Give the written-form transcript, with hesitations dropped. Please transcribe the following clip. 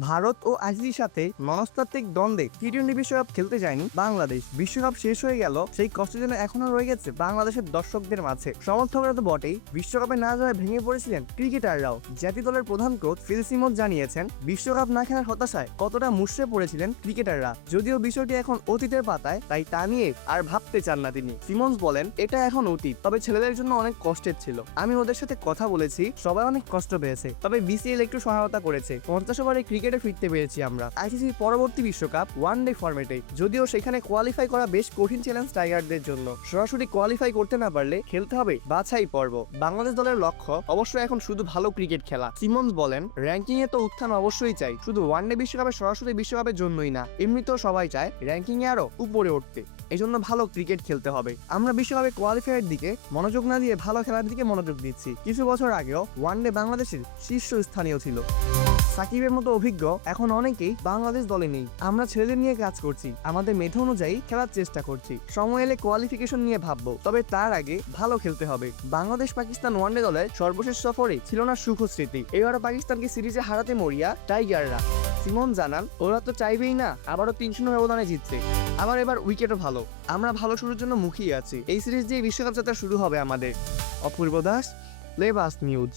ভারত ও আইসিসির সাথে মনস্তাত্ত্বিক দ্বন্দ্বে টি-20 বিশ্বকাপ খেলতে যায়নি বাংলাদেশ। বিশ্বকাপ শেষ হয়ে গেল, সেই কষ্ট যেন এখনো রয়ে গেছে বাংলাদেশের দর্শকদের মাঝে। সমর্থকরা তো বটেই, বিশ্বকাপে না যাওয়ায় ভেঙে পড়েছিলেন ক্রিকেটাররাও। জাতীয় দলের প্রধান কোচ ফিল সিমন্স জানিয়েছেন, বিশ্বকাপ না খেলার হতাশায় কতটা মুষড়ে পড়েছিলেন ক্রিকেটাররা। যদিও বিষয়টি এখন অতীতের পাতায়, তাই তা নিয়ে আর ভাবতে চান না তিনি। সিমন্স বলেন, এটা এখন অতীত, তবে ছেলেদের জন্য অনেক কষ্টের ছিল। আমি ওদের সাথে কথা বলেছি, সবাই অনেক কষ্ট পেয়েছে, তবে বিসিএল একটু সহায়তা করেছে। 50 ওভারে ক্রিকেটে ফিরতে পেরেছি আমরা। আইসিসির পরবর্তী বিশ্বকাপ ওয়ানডে ফরম্যাটে, যদিও সেখানে কোয়ালিফাই করা বেশ কঠিন চ্যালেঞ্জ টাইগারদের জন্য। সরাসরি কোয়ালিফাই করতে না পারলে খেলতে হবে বাছাই পর্ব। বাংলাদেশ দলের লক্ষ্য অবশ্যই এখন শুধু ভালো ক্রিকেট খেলা। সিমন্স বলেন, র্যাঙ্কিং এ তো উত্থান অবশ্যই চাই, শুধু ওয়ানডে বিশ্বকাপে সরাসরি বিশ্বকাপের জন্যই না, এমনিতেও সবাই চায় র্যাঙ্কিং এ আরো উপরে উঠতে। এজন্য ভালো ক্রিকেট খেলতে হবে। আমরা বিশ্বকাপে কোয়ালিফায়ার দিকে মনোযোগ না দিয়ে ভালো খেলার দিকে মনোযোগ দিচ্ছি। কিছু বছর আগেও ওয়ানডে বাংলাদেশের শীর্ষস্থানীয় ছিল। সাকিবের মতো অভিজ্ঞ এখন অনেকেই বাংলাদেশ দলে নেই। আমরা ছেলেদের নিয়ে কাজ করছি, আমাদের মেধা অনুযায়ী খেলার চেষ্টা করছি। সময় এলে কোয়ালিফিকেশন নিয়ে ভাববো, তবে তার আগে ভালো খেলতে হবে। বাংলাদেশ পাকিস্তান ওয়ানডে দলের সর্বশেষ সফরে ছিল না সুখ স্মৃতি। এবারও পাকিস্তানকে সিরিজে হারাতে মরিয়া টাইগাররা। সিমন জানান, ওরা তো চাইবেই না আবারও 3-0 ব্যবধানে জিতছে। আবার এবার উইকেটও ভালো। আমরা ভালো শুরুর জন্য মুখিয়ে আছি। এই সিরিজ দিয়ে বিশ্বকাপ যাত্রা শুরু হবে আমাদের। অপূর্ব দাস, লেবাস নিউজ।